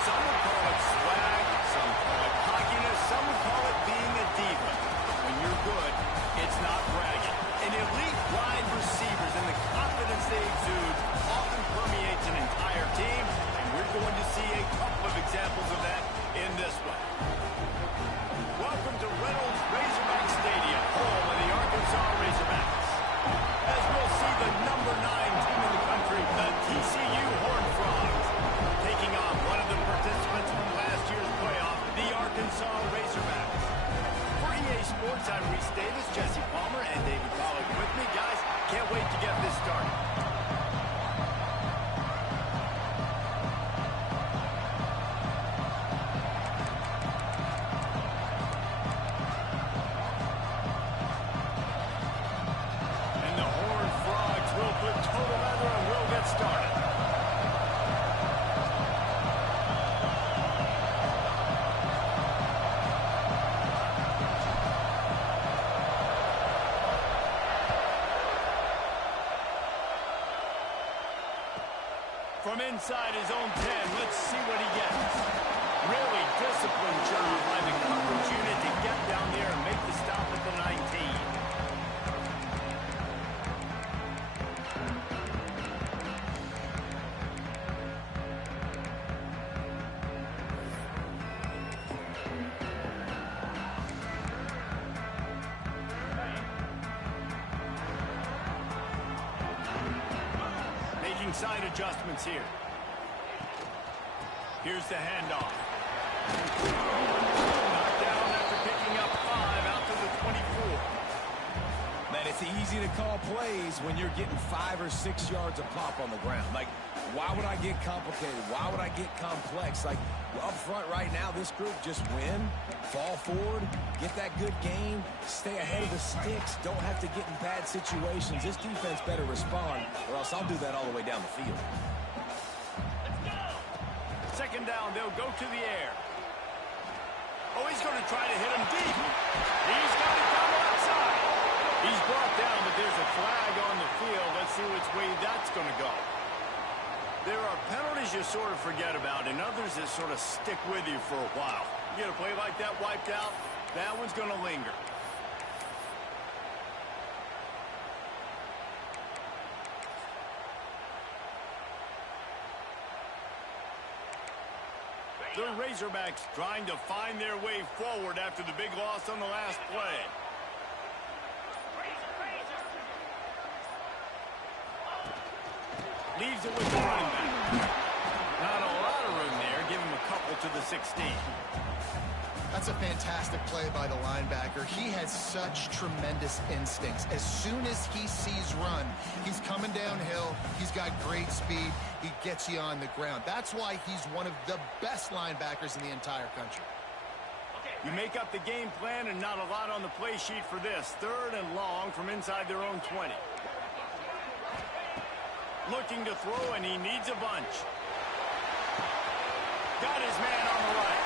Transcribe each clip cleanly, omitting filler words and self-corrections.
Some would call it swag, some call it cockiness, some would call it being a diva. When you're good, it's not bragging. And elite wide receivers and the confidence they exude often permeates an entire team, and we're going to see a couple of examples of that in this one. Welcome to Reynolds Razorback Stadium, home of the Arkansas Razorbacks. As we'll see the number 9 team in the country, the TCU Horned Frogs, taking on one of the participants from last year's playoff, the Arkansas Razorbacks. For EA Sports, I'm Reese Davis, Jesse Palmer, and David Pollack with me. Guys, can't wait to get this started. And the Horned Frogs will put total leather and we'll get started. From inside his own 10, let's see what he gets. Really disciplined job by the coverage unit to get down there and make the stop at the 19. Making side adjustments here. Here's the handoff. Knocked down after picking up 5 out to the 24. Man, it's easy to call plays when you're getting 5 or 6 yards of pop on the ground. Like, why would I get complicated? Why would I get complex? Like, up front right now, this group just win, fall forward, get that good gain, stay ahead of the sticks, don't have to get in bad situations. This defense better respond, or else I'll do that all the way down the field. Second down, they'll go to the air. Oh, he's going to try to hit him deep. He's got it down the outside. He's brought down, but there's a flag on the field. Let's see which way that's going to go. There are penalties you sort of forget about, and others that sort of stick with you for a while. You get a play like that wiped out, that one's going to linger. The Razorbacks trying to find their way forward after the big loss on the last play. Leaves it with the running back. Not a lot of room there. Give him a couple to the 16. That's a fantastic play by the linebacker. He has such tremendous instincts. As soon as he sees run, he's coming downhill. He's got great speed. He gets you on the ground. That's why he's one of the best linebackers in the entire country. You make up the game plan and not a lot on the play sheet for this. 3rd and long from inside their own 20. Looking to throw, and he needs a bunch. Got his man on the right.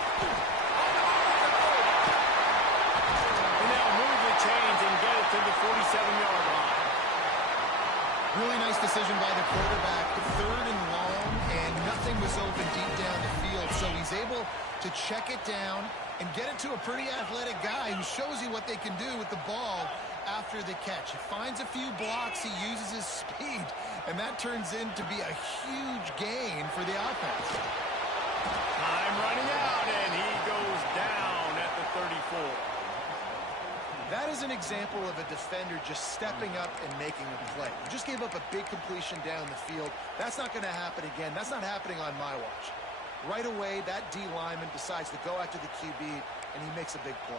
And they'll move the chains and get it to the 47-yard line. Really nice decision by the quarterback. 3rd and long, and nothing was open deep down the field. So he's able to check it down and get it to a pretty athletic guy who shows you what they can do with the ball after the catch. He finds a few blocks, he uses his speed, and that turns into be a huge gain for the offense. Time running out, and he goes down. example of a defender just stepping up and making a play. You just gave up a big completion down the field. That's not going to happen again. That's not happening on my watch. Right away, that D lineman decides to go after the QB, and he makes a big play.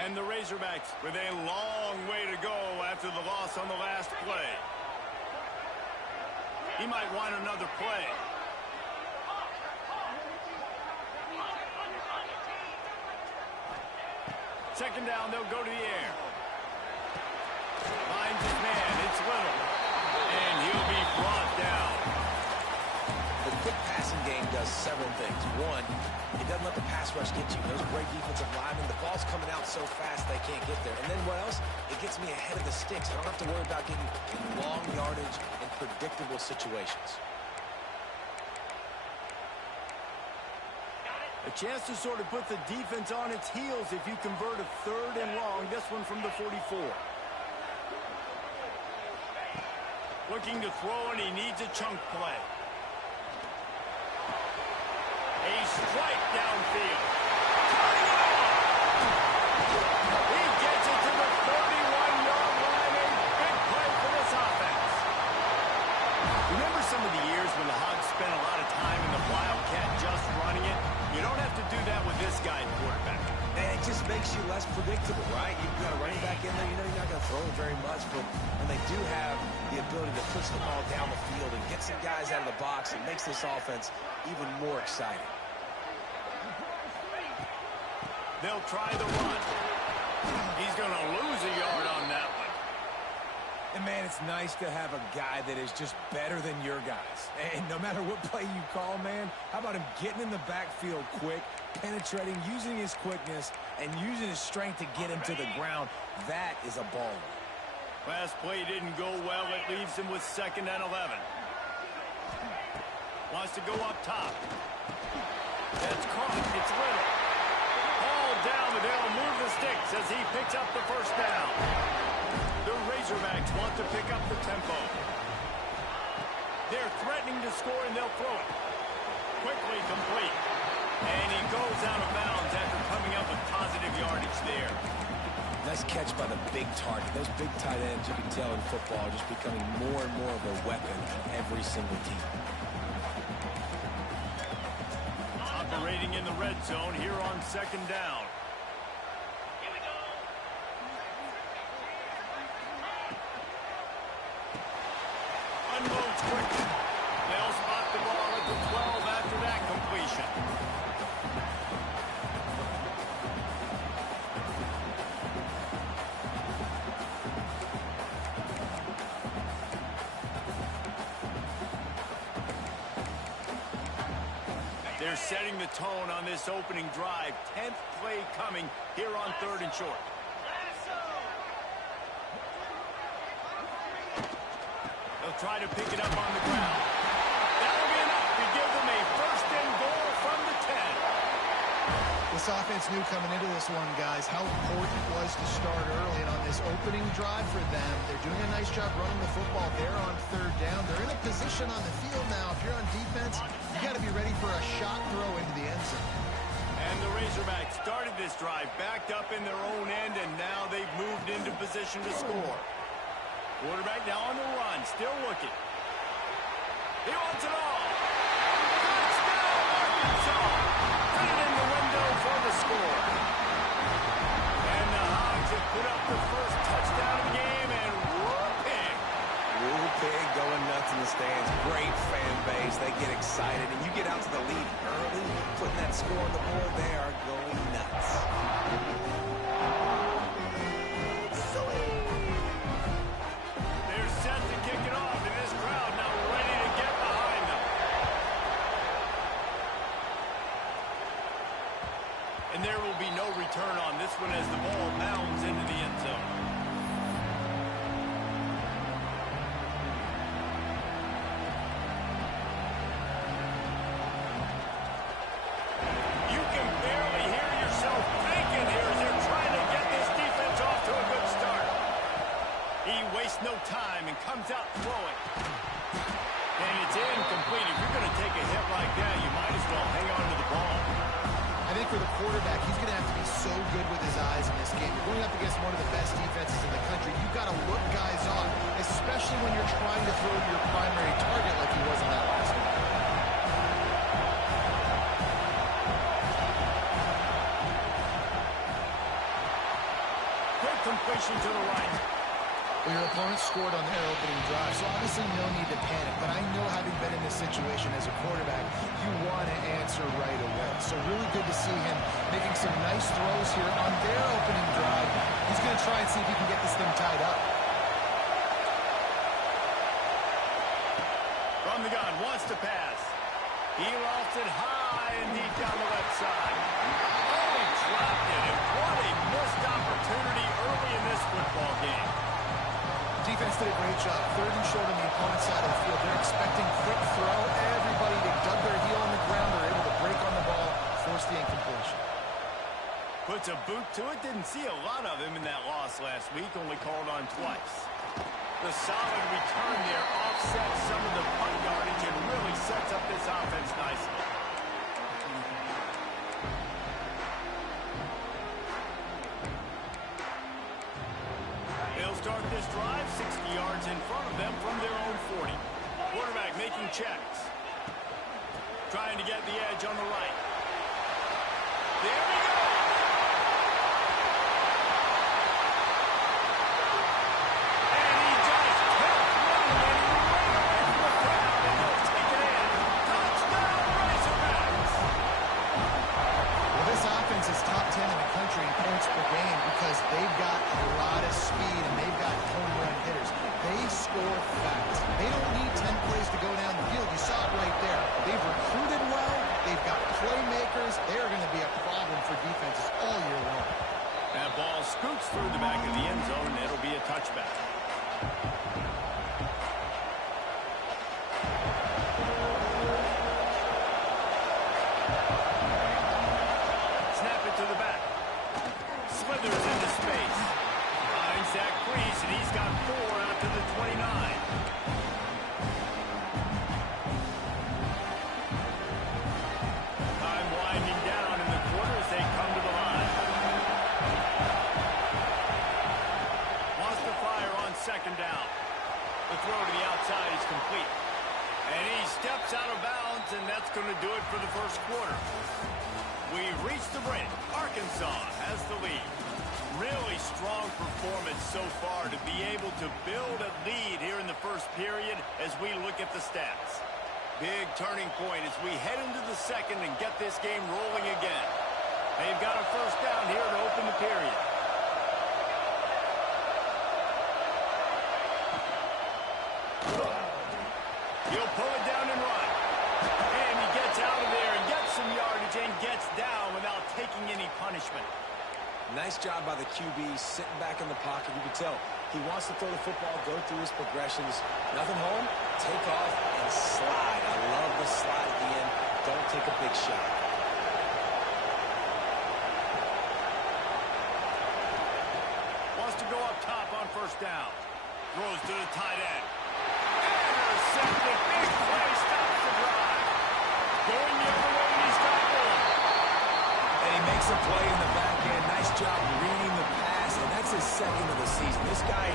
And the Razorbacks with a long way to go after the loss on the last play. He might want another play. Second down, they'll go to the air. Finds his man, it's Little. And he'll be brought down. The quick passing game does several things. One, it doesn't let the pass rush get you. Those great defensive linemen, the ball's coming out so fast they can't get there. And then what else? It gets me ahead of the sticks. I don't have to worry about getting in long yardage and predictable situations. A chance to sort of put the defense on its heels if you convert a 3rd and long. This one from the 44. Looking to throw, and he needs a chunk play. A strike downfield. Cutting it off. He gets it to the 31-yard line. A big play for this offense. Remember some of the years when the Hogs spent a lot of time in the Wildcat just running it? You don't have to do that with this guy at quarterback. And it just makes you less predictable, right? You've got a running back in there. You know you're not going to throw it very much, but when they do have the ability to push the ball down the field and get some guys out of the box, it makes this offense even more exciting. They'll try the run. He's going to lose a yard on that one. And, man, it's nice to have a guy that is just better than your guys. And no matter what play you call, man, how about him getting in the backfield quick, penetrating, using his quickness, and using his strength to get him to the ground? That is a baller. Last play didn't go well. It leaves him with 2nd and 11. Wants to go up top. That's caught. It's Little. Ball down, but they'll move the sticks as he picks up the 1st down. The Razorbacks want to pick up the tempo. They're threatening to score, and they'll throw it. Quickly complete. And he goes out of bounds after coming up with positive yardage there. Nice catch by the big target. Those big tight ends, you can tell in football, are just becoming more and more of a weapon on every single team. Operating in the red zone here on 2nd down. Unloads quickly. They'll spot the ball at the 12 after that completion. They're setting the tone on this opening drive. 10th play coming here on 3rd and short. They'll try to pick it up on the ground. That'll be enough to give them a 1st and goal from the 10. This offense knew coming into this one, guys, how important it was to start early. And on this opening drive for them, they're doing a nice job running the football. They're on 3rd down. They're in a position on the field now. If you're on defense, you got to be ready for a shot throw into the end zone. And the Razorbacks started this drive backed up in their own end, and now they've moved into position to score. Quarterback now on the run, still looking. He wants it all. Touchdown, Arkansas! Put it in the window for the score. And the Hogs have put up the 1st touchdown of the game, and whooping. Pig going nuts in the stands. Great fan base. They get excited, and you get out to the lead early, putting that score on the board. They are going nuts. They're set to kick it off, and this crowd now ready to get behind them. And there will be no return on this one as the ball bounds into the end zone. No time and comes out throwing. And it's incomplete. If you're going to take a hit like that, you might as well hang on to the ball. I think for the quarterback, he's going to have to be so good with his eyes completion to the right. Well, your opponent scored on their opening drive, so obviously no need to panic. But I know, having been in this situation as a quarterback, you want to answer right away. So really good to see him making some nice throws here on their opening drive. He's going to try and see if he can get this thing tied up. From the gun, wants to pass. He lofts it high and deep down the left side. Oh, he dropped it, and what a missed opportunity early in this football game. Defense did a great job. Third and short on the opponent's side of the field. They're expecting quick throw. Everybody, they dug their heel on the ground. They're able to break on the ball, force the incompletion. Puts a boot to it. Didn't see a lot of him in that loss last week. Only called on twice. The solid return there offsets some of the punt yardage and really sets up this offense nicely. They'll start this drive 60 yards in front of them from their own 40. Quarterback making checks. Trying to get the edge on the right. There we go! Is top 10 in the country in points per game because they've got a lot of speed and they've got home run hitters. They score fast. They don't need 10 plays to go down the field. You saw it right there. They've recruited well. They've got playmakers. They're going to be a problem for defenses all year long. That ball scoots through the back of the end zone, and it'll be a touchback. To the back. Slithers into space. Finds that crease, and he's got 4 out to the 29. Time winding down in the quarter as they come to the line. Wants to fire on second down. The throw to the outside is complete. And he steps out of bounds, and that's going to do it for the first quarter. We've reached the break. Arkansas has the lead. Really strong performance so far to be able to build a lead here in the first period as we look at the stats. Big turning point as we head into the second and get this game rolling again. They've got a first down here to open the period. He'll pull it down and run. And he gets out of there and gets some yardage and gets down without taking any punishment. Nice job by the QB sitting back in the pocket. You can tell he wants to throw the football, go through his progressions. Nothing home, take off and slide. I love the slide at the end. Don't take a big shot. Wants to go up top on first down. Throws to the tight end. Intercepted. Big play. Stops the drive. Going the other way, and he's got one. And he makes a play in the back end. Nice job reading the pass, and that's his second of the season. This guy,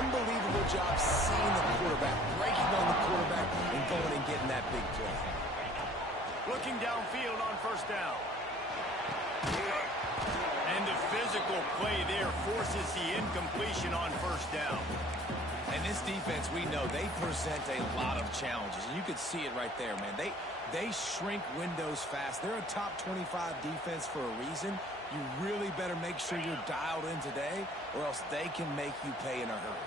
unbelievable job seeing the quarterback, breaking on the quarterback, and going and getting that big play. Looking downfield on first down. And the physical play there forces the incompletion on first down. And this defense, we know, they present a lot of challenges. And you could see it right there, man. They shrink windows fast. They're a top 25 defense for a reason. You really better make sure you're dialed in today, or else they can make you pay in a hurry.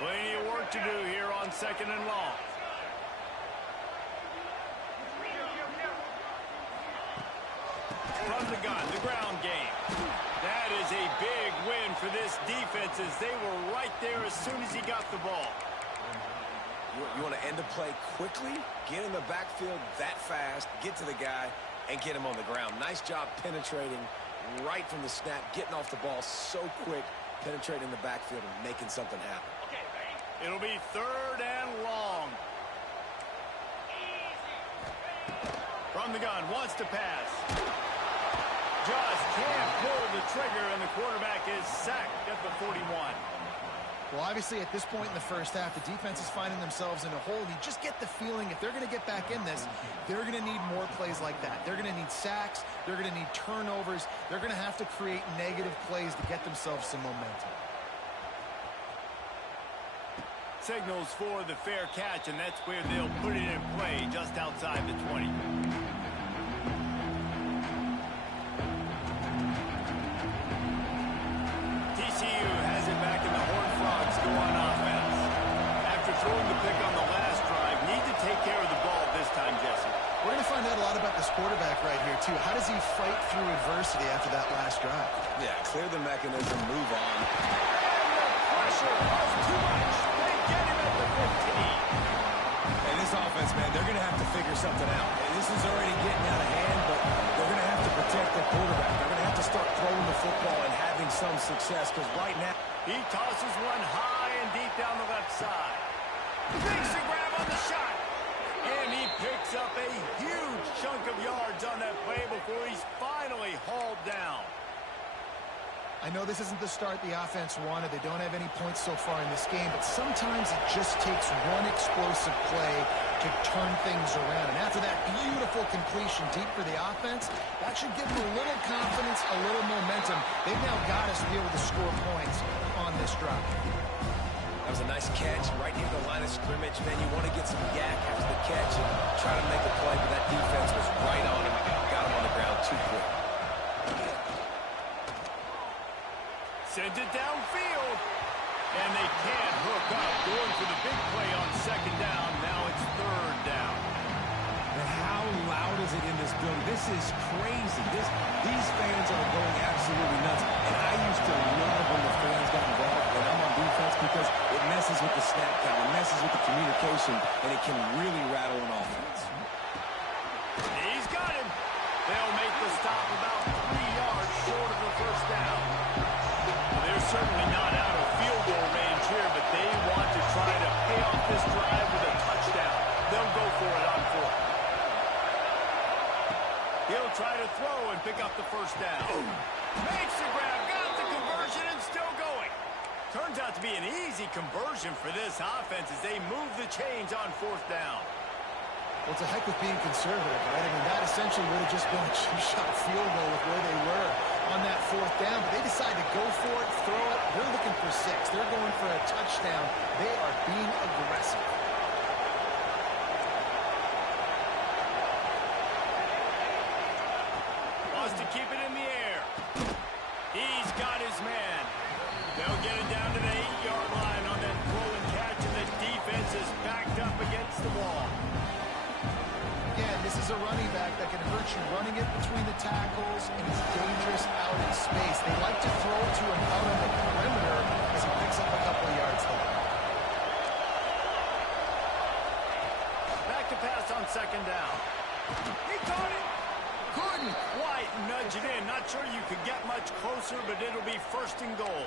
Plenty of work to do here on second and long. From the gun, the ground game. That is a big win for this defense as they were right there as soon as he got the ball. You want to end a play quickly, get in the backfield that fast, get to the guy, and get him on the ground. Nice job penetrating right from the snap, getting off the ball so quick, penetrating the backfield and making something happen. It'll be third and long. From the gun, wants to pass. Just can't pull the trigger, and the quarterback is sacked at the 41. Well, obviously, at this point in the first half, the defense is finding themselves in a hole. You just get the feeling if they're going to get back in this, they're going to need more plays like that. They're going to need sacks. They're going to need turnovers. They're going to have to create negative plays to get themselves some momentum. Signals for the fair catch, and that's where they'll put it in play, just outside the 20. TCU has it back in the Horned Frogs go on offense. After throwing the pick on the last drive, need to take care of the ball this time, Jesse. We're going to find out a lot about this quarterback right here, too. How does he fight through adversity after that last drive? Yeah, clear the mechanism, move on. And the pressure was too much. They get him at the 15. And this offense, man, they're going to have to figure something out. And this is already getting out of hand, but they're going to have to protect their quarterback. They're going to have to start throwing the football and having some success, because right now, He tosses one high and deep down the left side. Makes a grab on the shot. And he picks up a huge chunk of yards on that play before he's finally hauled down. I know this isn't the start the offense wanted. They don't have any points so far in this game, but sometimes it just takes one explosive play to turn things around. And after that beautiful completion deep for the offense, that should give them a little confidence, a little momentum. They've now got us to be able to score points on this drive. that was a nice catch right near the line of scrimmage. Man, you want to get some yak after the catch and try to make a play, but that defense was right on him. Got him on the ground too quick. Sends it downfield. And they can't hook up. Going for the big play on second down. Now it's third down. And how loud is it in this building? This is crazy. These fans are going absolutely nuts. And I used to love when the fans got involved when I'm on defense, because it messes with the snap count, it messes with the communication, and it can really rattle an offense. He's got him. They'll make the stop about 3 yards short of the first down. They're certainly not out of field goal range here, but they want to try to pay off this drive with a touchdown. They'll go for it on fourth. He'll try to throw and pick up the first down. Makes the grab, got the conversion, and still going. Turns out to be an easy conversion for this offense as they move the chains on fourth down. Well, it's a heck of being conservative, right? I mean, that essentially would have just been a two-shot field goal with where they were on that fourth down. But they decide to go for it, throw it. They're looking for 6. They're going for a touchdown. They are being aggressive. Wants to keep it in the air. He's got his man. They'll get it down to the 8-yard line on that throw and catch, and the defense is backed up against the wall. Again, this is a running back that can hurt you running it between the tackles, and it's dangerous out in space. They like to throw it to him out on the perimeter as he picks up a couple of yards there. Back to pass on second down. He caught it. Couldn't quite nudge it in. Not sure you could get much closer, but it'll be first and goal.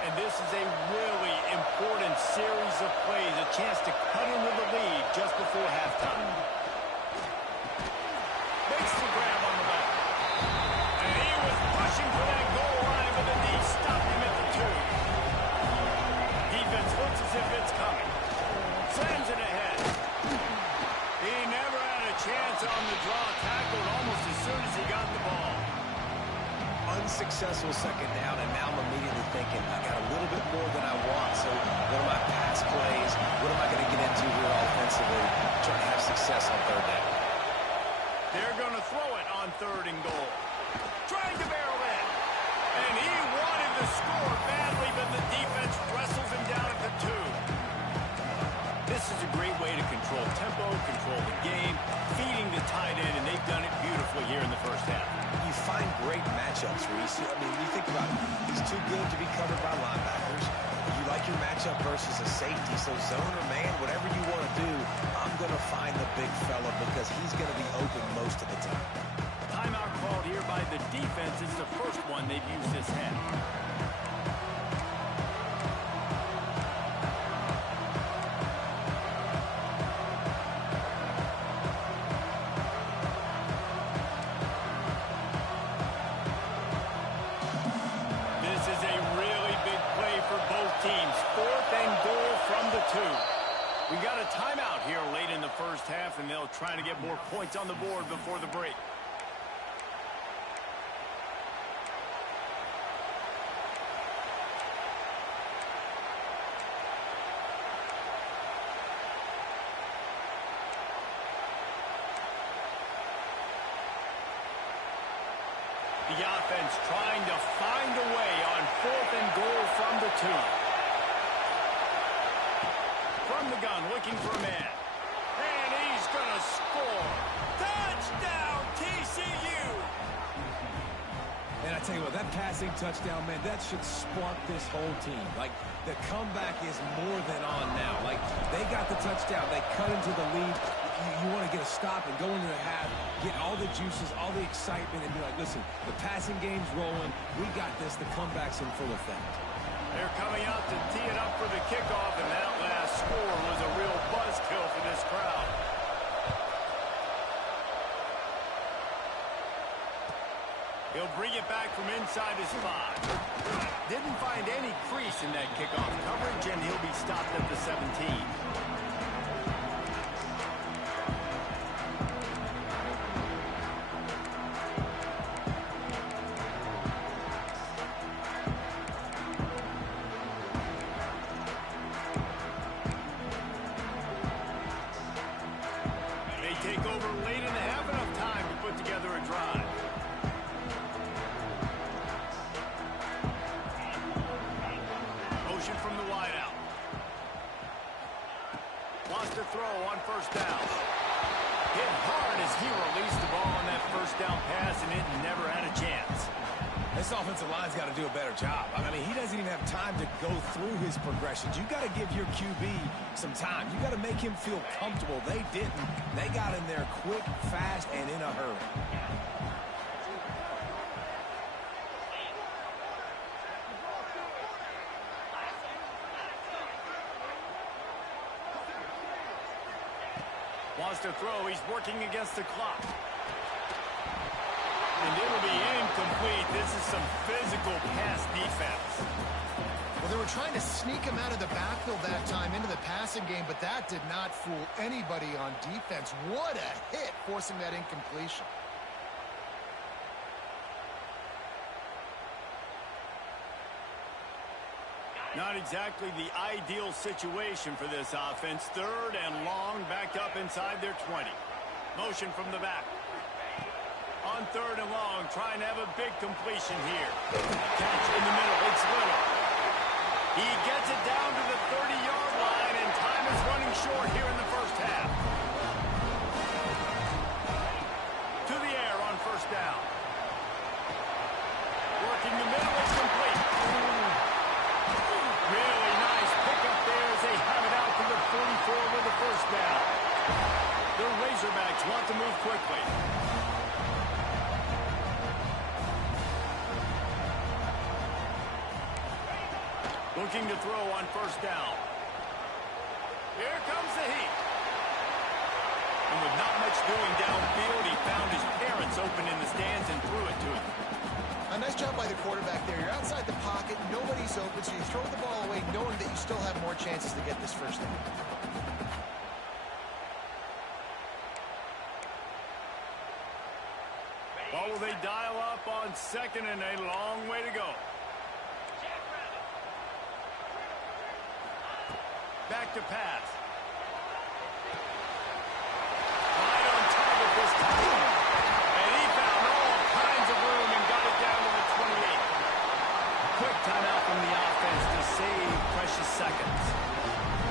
And this is a really important series of plays, a chance to cut into the lead just before halftime. Makes the grab on the left. And he was pushing for that goal line, but the knee stopped him at the 2. Defense looks as if it's coming. Sends it ahead. He never had a chance on the draw, tackled almost as soon as he got the ball. Unsuccessful second down, and now I'm immediately thinking, I got a little bit more than I want, so what are my pass plays? What am I going to get into here offensively? Trying to have success on third down. They're going to throw it on third and goal. Trying to barrel in. And he wanted to score badly, but the defense wrestles him down at the 2. This is a great way to control tempo, control the game, feeding the tight end, and they've done it beautifully here in the first half. You find great matchups, Reese. I mean, you think about it. He's too good to be covered by linebackers. You like your matchup versus a safety, so zone or man, whatever you want to do, I'm going to find the big fella because he's going to be open most of the time. Timeout called here by the defense. It's the first one they've used this half. 2. We got a timeout here late in the first half, and they'll try to get more points on the board before the break. The offense trying to find a way on 4th and goal from the 2. From the gun, looking for a man. And he's going to score. Touchdown, TCU! And I tell you what, that passing touchdown, man, that should spark this whole team. Like, the comeback is more than on now. Like, they got the touchdown. They cut into the lead. You want to get a stop and go into the half, get all the juices, all the excitement, and be like, listen, the passing game's rolling. We got this. The comeback's in full effect. They're coming out to tee it up for the kickoff, and that last score was a real buzzkill for this crowd. He'll bring it back from inside his 5. Didn't find any crease in that kickoff coverage, and he'll be stopped at the 17. Take over late in the half, enough time to put together a drive. Motion from the wideout. Wants to throw on 1st down. Hit hard as he released the ball on that 1st down pass, and it never had a chance. This offensive line's got to do a better job. I mean, he doesn't even have time to go through his progressions. You got to give your QB some time. You got to make him feel comfortable. They didn't. They got in there quick, fast, and in a hurry. Wants to throw. He's working against the clock. And it'll be incomplete. This is some physical pass defense. Well, they were trying to sneak him out of the backfield that time into the passing game, but that did not fool anybody on defense. What a hit, forcing that incompletion. Not exactly the ideal situation for this offense. 3rd and long, backed up inside their 20. Motion from the back. On 3rd and long, trying to have a big completion here. Catch in the middle. It's Little. He gets it down to the 30-yard line, and time is running short here in the first half. To the air on 1st down. Working the middle. It's complete. Really nice pickup there as they have it out to the 44 with the 1st down. The Razorbacks want to move quickly. Looking to throw on 1st down. Here comes the heat. And with not much doing downfield, he found his parents open in the stands and threw it to him. A nice job by the quarterback there. You're outside the pocket, nobody's open, so you throw the ball away knowing that you still have more chances to get this 1st down. What will they dial up on 2nd and a long way to go? Back to pass. Right on target this time. And he found all kinds of room and got it down to the 28. Quick timeout from the offense to save precious seconds.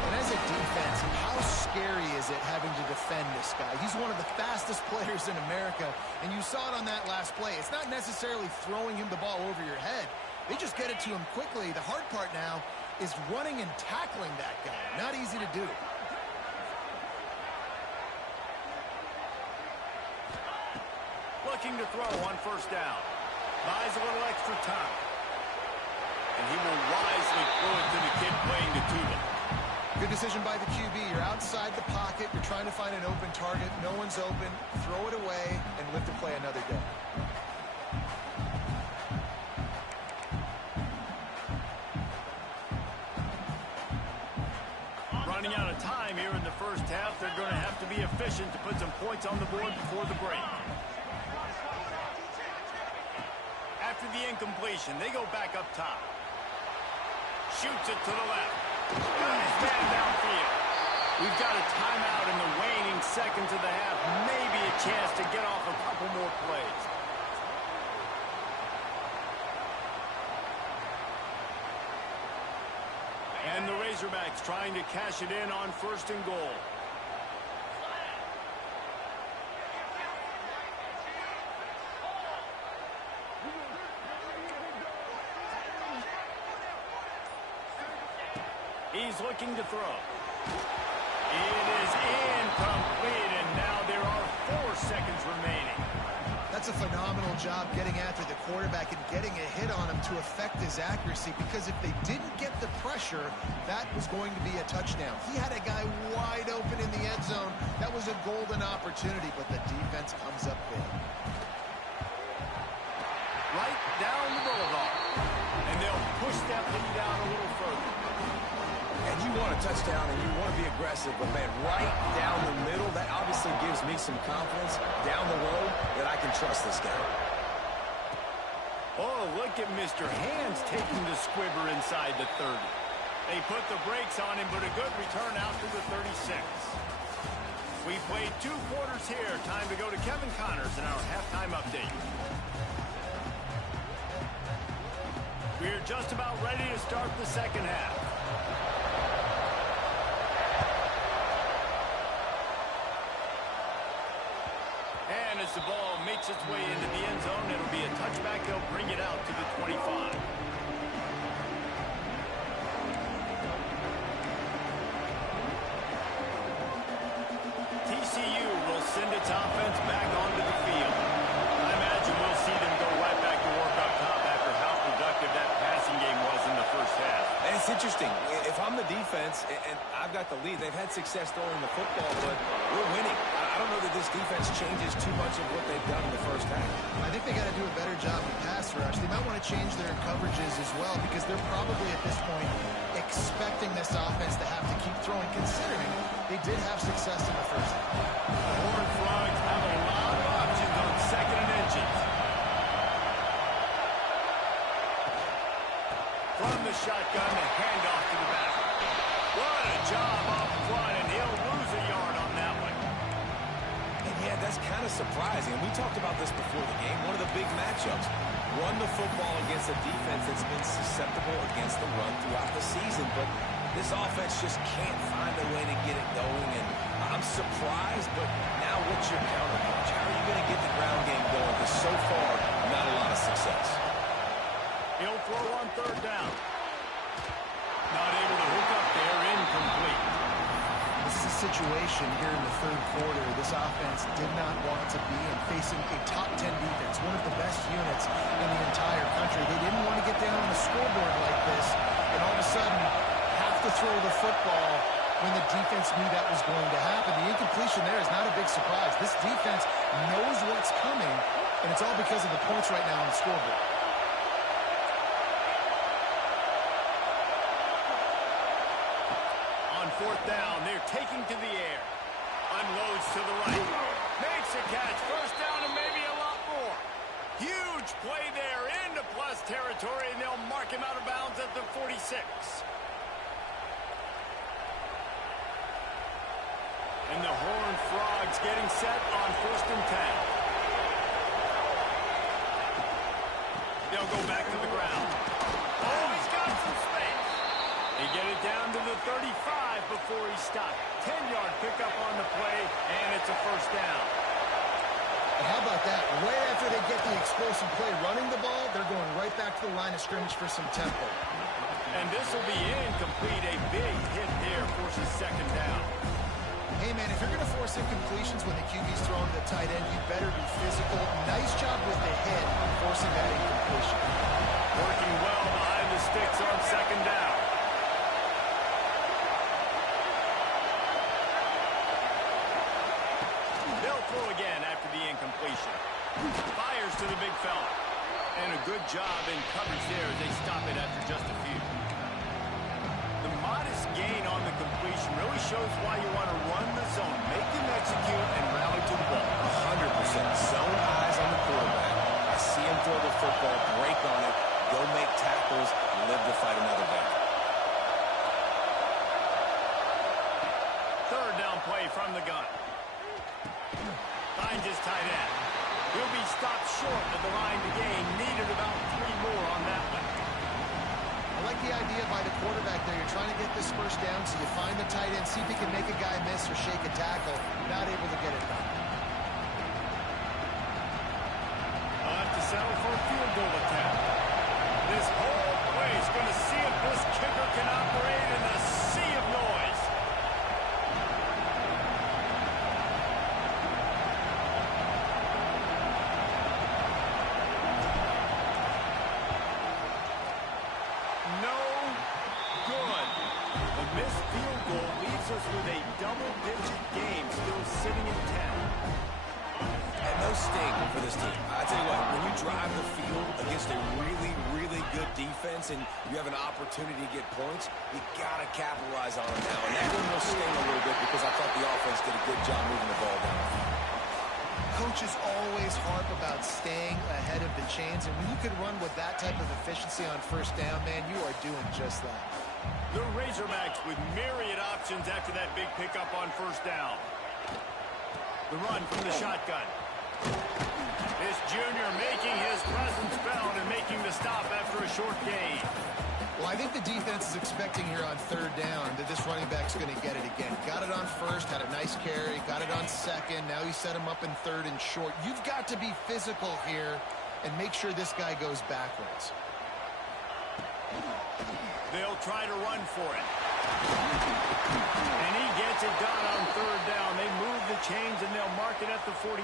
And as a defense, how scary is it having to defend this guy? He's one of the fastest players in America, and you saw it on that last play. It's not necessarily throwing him the ball over your head. They just get it to him quickly. The hard part now is running and tackling that guy. Not easy to do. Looking to throw on 1st down. Buys a little extra time. And he will wisely throw it to the kid playing the tuba. Good decision by the QB. You're outside the pocket. You're trying to find an open target. No one's open. Throw it away and live to play another day. running out of time here in the first half. They're going to have to be efficient to put some points on the board before the break. After the incompletion, they go back up top. Shoots it to the left. Got his man downfield. We've got a timeout in the waning seconds of the half. Maybe a chance to get off a couple more plays. And the Razorbacks trying to cash it in on 1st and goal. He's looking to throw. It is incomplete, and now there are 4 seconds remaining. That's a phenomenal job getting after the quarterback and getting a hit on him to affect his accuracy, because if they didn't get the pressure, that was going to be a touchdown. He had a guy wide open in the end zone. That was a golden opportunity, but the defense comes up big. Right down the boulevard. And they'll push that lead out a little further. And you want a touchdown and you want to be aggressive, but, man, right down the middle, that obviously gives me some confidence down the road that I can trust this guy. Oh, look at Mr. Hands taking the squibber inside the 30. They put the brakes on him, but a good return out to the 36. We played 2 quarters here. Time to go to Kevin Connors in our halftime update. We're just about ready to start the second half. And as the ball makes its way into the end zone, it'll be a touchback. They'll bring it out to the 25. TCU will send its offense back onto the field. I imagine we'll see them go right back to work up top after how productive that passing game was in the first half. And it's interesting. If I'm the defense and I've got the lead, they've had success throwing the football, but we're winning. I don't know that this defense changes too much of what they've done in the first half. I think they got to do a better job of pass rush. They might want to change their coverages as well, because they're probably at this point expecting this offense to have to keep throwing, considering they did have success in the first half. The Horned Frogs have a lot of options on 2nd and inches. From the shotgun, the handoff to the back. What a job up front, and he'll lose a yard on that one. And yeah, that's kind of surprising. And we talked about this before the game. One of the big matchups. Run the football against a defense that's been susceptible against the run throughout the season. But this offense just can't find a way to get it going. And I'm surprised, but now what's your counter punch? How are you going to get the ground game going? Because so far, not a lot of success. He'll throw on 3rd down. Not able to hook up there, incomplete. This is a situation here in the 3rd quarter this offense did not want to be in, facing a top 10 defense, one of the best units in the entire country. They didn't want to get down on the scoreboard like this and all of a sudden have to throw the football when the defense knew that was going to happen. The incompletion there is not a big surprise. This defense knows what's coming, and it's all because of the points right now on the scoreboard. On 4th down, they're taking to the air. Unloads to the right. Makes a catch. 1st down and maybe a lot more. Huge play there into plus territory, and they'll mark him out of bounds at the 46. And the Horned Frogs getting set on 1st and 10. They'll go back to the ground. Oh, he's got some space. They get it down to the 35 before he stopped. 10-yard pickup on the play, and it's a 1st down. How about that? Right after they get the explosive play running the ball, they're going right back to the line of scrimmage for some tempo. And this will be incomplete. A big hit there forces 2nd down. Hey, man, if you're going to force incompletions when the QB's throwing to the tight end, you better be physical. Nice job with the hit, forcing that incompletion. Working well behind the sticks on 2nd down. They'll throw again after the incompletion. Fires to the big fella. And a good job in coverage there as they stop it after just a few. The modest gain on the completion really knows why you want to run the zone. Make him execute and rally to the ball. 100%. Zone eyes on the quarterback. I see him throw the football, break on it, go make tackles, live to fight another day. Third down play from the gun. Finds his tight end. He'll be stopped short of the line to gain. Needed about 3 more on that one. I like the idea by the quarterback there. You're trying to get this first down, so you find the tight end, see if he can make a guy miss or shake a tackle. Not able to get it done. I'll have to settle for a field goal attempt. This whole place going to see if this kicker can operate in a sea of noise. No good. The missed field goal leaves us with a double-digit game still sitting at 10. And no sting for this team. I tell you what, when you drive the field against a really, really good defense and you have an opportunity to get points, you got to capitalize on them now. And that one will sting a little bit because I thought the offense did a good job moving the ball down. Coaches always harp about staying ahead of the chains, and when you can run with that type of efficiency on first down, man, you are doing just that. The Razorbacks with myriad options after that big pickup on first down. The run from the shotgun. This junior making his presence felt and making the stop after a short gain. Well, I think the defense is expecting here on third down that this running back's going to get it again. Got it on first, had a nice carry, got it on second. Now he set him up in third and short. You've got to be physical here and make sure this guy goes backwards. They'll try to run for it. And he gets it done on third down. They move the chains and they'll mark it at the 44.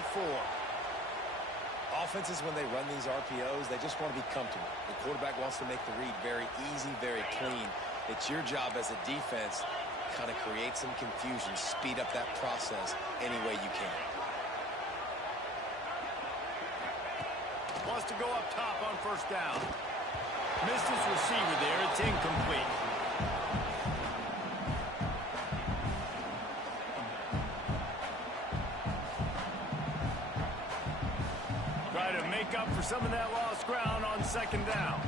Offenses, when they run these RPOs, they just want to be comfortable. The quarterback wants to make the read very easy, very clean. It's your job as a defense to kind of create some confusion, speed up that process any way you can. Wants to go up top on first down. Missed his receiver there. It's incomplete. Try to make up for some of that lost ground on second down.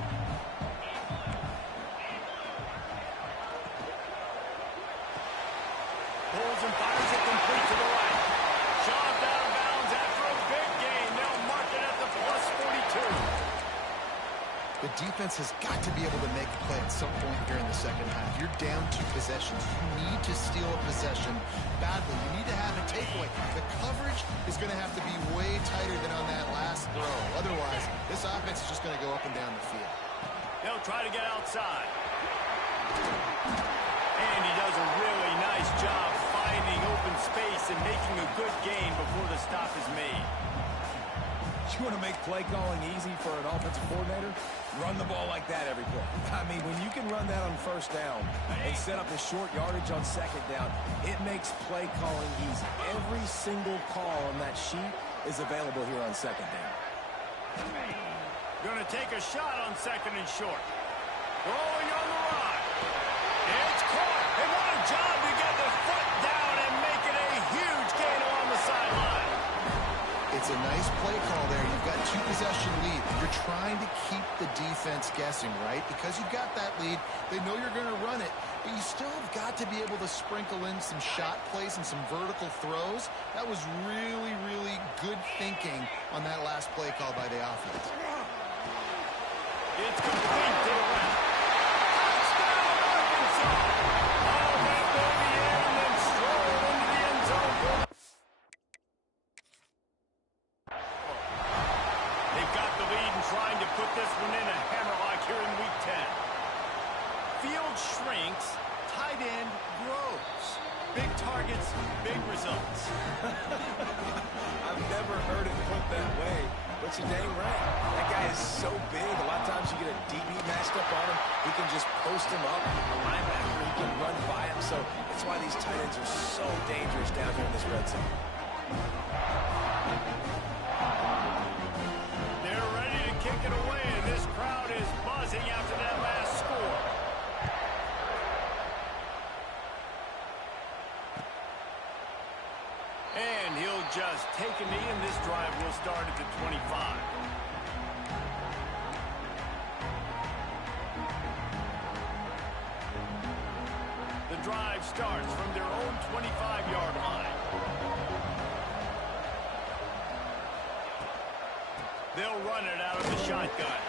Pulls and fires it complete to the right. Shoved out of bounds after a big gain. They'll mark it at the plus 42. The defense has got to be able to make a play at some point here in the second half. You're down 2 possessions. You need to steal a possession badly. You need to have a takeaway. The coverage is going to have to be way tighter than on that last throw. Otherwise, this offense is just going to go up and down the field. They'll try to get outside. And he does a really nice job finding open space and making a good gain before the stop is made. You want to make play calling easy for an offensive coordinator? Run the ball like that every play. I mean, when you can run that on first down and set up a short yardage on second down, it makes play calling easy. Every single call on that sheet is available here on second down. Going to take a shot on second and short. Throwing on the run. It's caught. And what a job to get the foot down and make it a huge gain along the sideline. It's a nice play call there. You've got 2 possession lead. You're trying to keep the defense guessing, right? Because you've got that lead, they know you're going to run it, but you still have got to be able to sprinkle in some shot plays and some vertical throws. That was really, really good thinking on that last play call by the offense. It's complete to the left. Touchdown, Arkansas! All that baby in and then strolled into the end zone. They've got the lead and trying to put this one in a hammerlock here in week 10. Field shrinks, tight end grows. Big targets, big results. I've never heard it put that way, but you're dang right. That guy is so big. A lot of times you get a DB matched up on him. He can just post him up. A linebacker, he can run by him. So that's why these tight ends are so dangerous down here in this red zone. They're ready to kick it away, and this crowd is buzzing after that last score. just take a knee, and this drive will start at the 25. The drive starts from their own 25-yard line. They'll run it out of the shotgun.